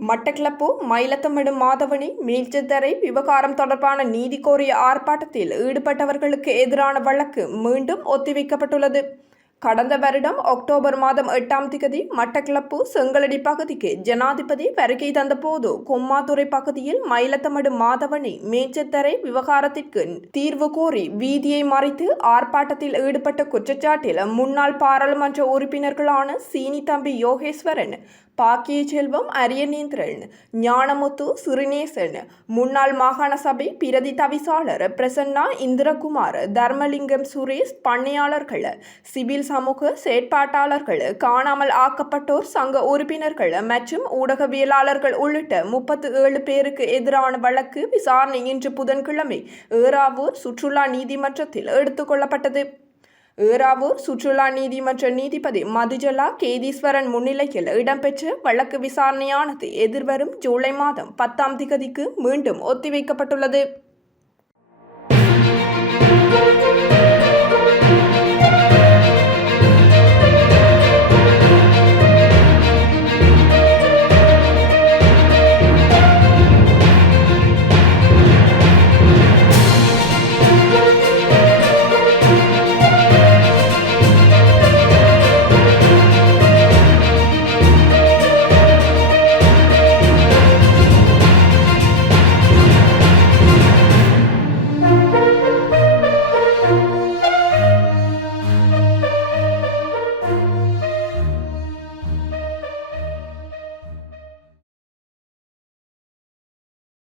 மட்டக்களப்பு மயிலத்தமிடு மாதவனி மீள்சித்தரை விவகாரம் தொடர்பான நீதி கோரிய ஆர்ப்பாட்டத்தில் ஈடுபட்டவர்களுக்கு எதிரான வழக்கு மீண்டும் ஒத்திவைக்கப்பட்டுள்ளது. கடந்த வருடம் அக்டோபர் மாதம் எட்டாம் திகதி மட்டக்களப்பு செங்கலடி பகுதிக்கு ஜனாதிபதி வருகை தந்தபோது கொம்மாத்துறை பகுதியில் மயிலத்தமடு மாதவனை மேச்சத்தரை விவகாரத்திற்கு தீர்வு கோரி வீதியை மறைத்து ஆர்ப்பாட்டத்தில் ஈடுபட்ட குற்றச்சாட்டில் முன்னாள் பாராளுமன்ற உறுப்பினர்களான சீனி தம்பி யோகேஸ்வரன் பாக்கிய செல்வம் அரியநேந்திரன் ஞானமுத்து சிறுநேசன் முன்னாள் மாகாண சபை பிரதி தவிசாளர் பிரசன்னா இந்திரகுமார் தர்மலிங்கம் சுரேஷ் பண்ணையாளர்கள் சிவில் சமூக செயற்பாட்டாளர்கள் காணாமல் ஆக்கப்பட்டோர் சங்க உறுப்பினர்கள் மற்றும் ஊடகவியலாளர்கள் உள்ளிட்ட முப்பத்து ஏழு பேருக்கு எதிரான வழக்கு விசாரணை இன்று புதன்கிழமை ஏறாவூர் சுற்றுலா நீதிமன்றத்தில் எடுத்துக்கொள்ளப்பட்டது ஏறாவூர் சுற்றுலா நீதிமன்ற நீதிபதி மதுஜலா கேதீஸ்வரன் முன்னிலையில் இடம்பெற்ற வழக்கு விசாரணையானது எதிர்வரும் ஜூலை மாதம் பத்தாம் திகதிக்கு மீண்டும் ஒத்திவைக்கப்பட்டுள்ளது.